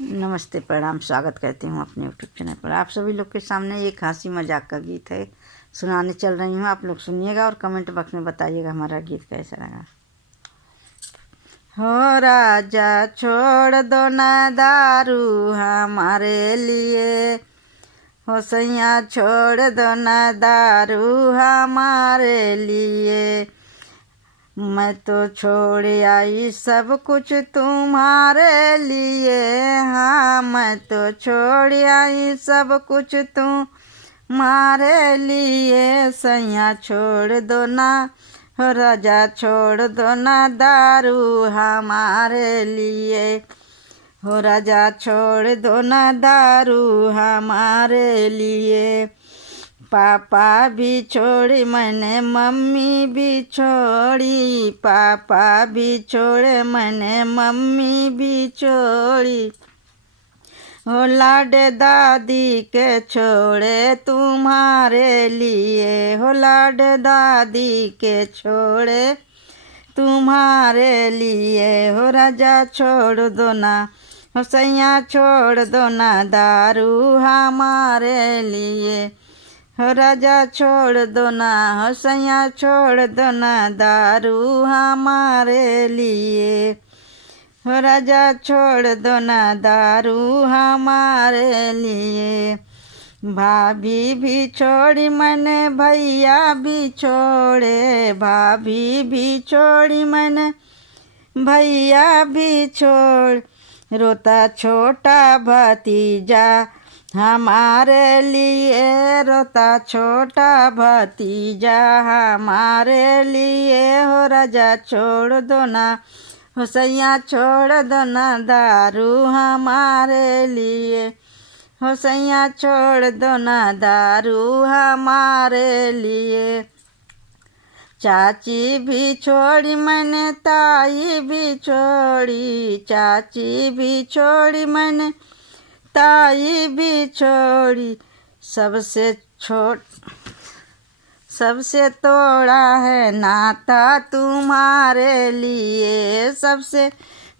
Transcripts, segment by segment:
नमस्ते, प्रणाम, स्वागत करती हूँ अपने यूट्यूब चैनल पर। आप सभी लोग के सामने एक हंसी मजाक का गीत है सुनाने चल रही हूँ। आप लोग सुनिएगा और कमेंट बॉक्स में बताइएगा हमारा गीत कैसा लगा। हो राजा छोड़ दो ना दारू हमारे लिए, हो सैया छोड़ दो ना दारू हमारे लिए। मैं तो छोड़ आई सब कुछ तुम्हारे लिए, हाँ मैं तो छोड़ आई सब कुछ तुम्हारे लिए। सैया छोड़ दो ना, हो राजा छोड़ दो ना दारू हमारे लिए, हो राजा छोड़ दो ना दारू हमारे लिए। पापा भी छोड़ी मैंने, मम्मी भी छोड़ी, पापा भी छोड़े मैंने, मम्मी भी छोड़ी। हो लाडे दादी के छोड़े तुम्हारे लिए, हो लाडे दादी के छोड़े तुम्हारे लिए। हो राजा छोड़ दो ना, हो सैया छोड़ दो ना दारू हमारे लिए, हो राजा छोड़ दो ना, हो सैया छोड़ दो ना दारू हमारे लिए, हो राजा छोड़ दो ना दारू हमारे लिए। भाभी भी छोड़ी मैंने, भैया भी छोड़े, भाभी भी छोड़ी मैंने, भैया भी छोड़। रोता छोटा भतीजा हमारे लिए, रोता छोटा भतीजा हमारे लिए। हो राजा छोड़ दो ना, हो सैया छोड़ दो ना दारू हमारे लिए, हो सैया छोड़ दो ना दारू हमारे लिए। चाची भी छोड़ी मैंने, ताई भी छोड़ी, चाची भी छोड़ी मैंने, ताई भी छोड़ी। सबसे तोड़ा है नाता तुम्हारे लिए, सबसे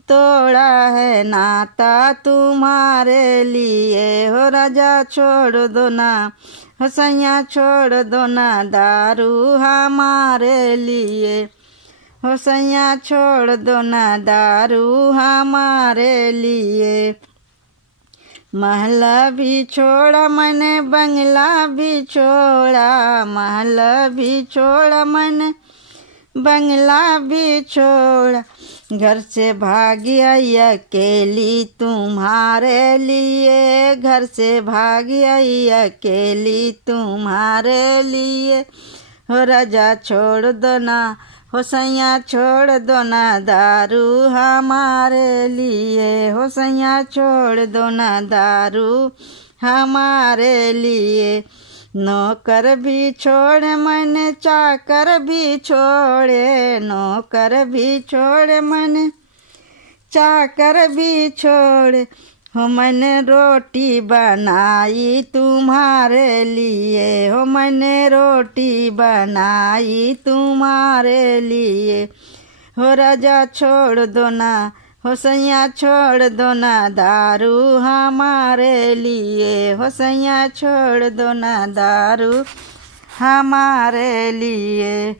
तोड़ा है नाता तुम्हारे लिए। हो राजा छोड़ दो ना, हो सैया छोड़ दो ना दारू हमारे लिए, हो सैया छोड़ दो ना दारू हमारे लिए। महला भी छोड़ा मैंने, बंगला भी छोड़ा, महला भी छोड़ा मैंने, बंगला भी छोड़ा। घर से भागी आई अकेली तुम्हारे लिए, घर से भागी आई अकेली तुम्हारे लिए। हो राजा छोड़ दो ना, हो सैया छोड़ दो ना दारू हमारे लिए, हो सैया छोड़ दो ना दारू हमारे लिए। नौकर भी छोड़े मैंने, चाकर भी छोड़े, नौकर भी छोड़े मैंने, चाकर भी छोड़े। हो मैंने रोटी बनाई तुम्हारे लिए, हो मैंने रोटी बनाई तुम्हारे लिए। हो राजा छोड़ दो ना, हो सैया छोड़ दो ना दारू हमारे लिए, हो सैया छोड़ दो ना दारू हमारे लिए।